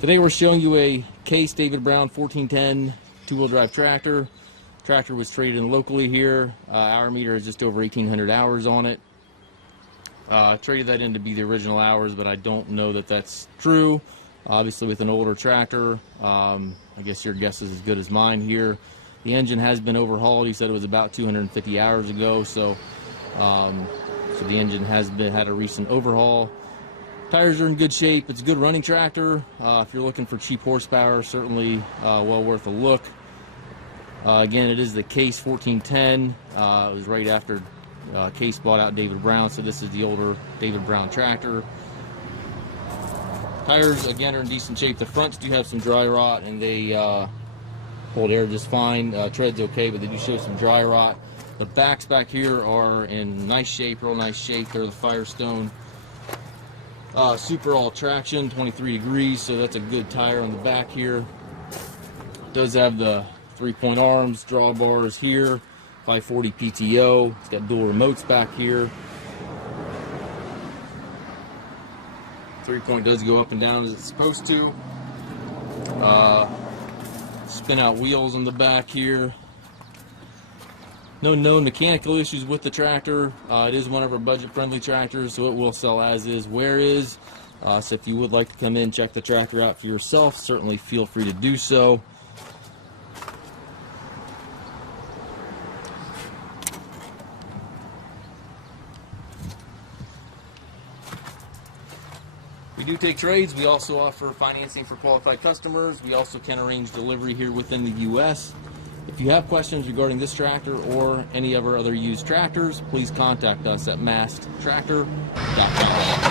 Today we're showing you a Case David Brown 1410 two-wheel drive tractor. Tractor was traded in locally here. Hour meter is just over 1,800 hours on it. Traded that in to be the original hours, but I don't know that that's true. Obviously with an older tractor, I guess your guess is as good as mine here. The engine has been overhauled. He said it was about 250 hours ago, so the engine has had a recent overhaul. Tires are in good shape. It's a good running tractor. If you're looking for cheap horsepower, certainly well worth a look. Again, it is the Case 1410. It was right after Case bought out David Brown, so this is the older David Brown tractor. Tires, again, are in decent shape. The fronts do have some dry rot, and they hold air just fine. Tread's okay, but they do show some dry rot. The backs back here are in nice shape, real nice shape. They're the Firestone Super All Traction, 23 degrees, so that's a good tire on the back here. It does have the 3-point arms, drawbars here, 540 PTO. It's got dual remotes back here. 3-point does go up and down as it's supposed to. Spin out wheels on the back here. No known mechanical issues with the tractor. It is one of our budget-friendly tractors, so it will sell as is, where is. So if you would like to come in and check the tractor out for yourself, certainly feel free to do so. We do take trades. We also offer financing for qualified customers. We also can arrange delivery here within the U.S. If you have questions regarding this tractor or any of our other used tractors, please contact us at maskedtractor.com.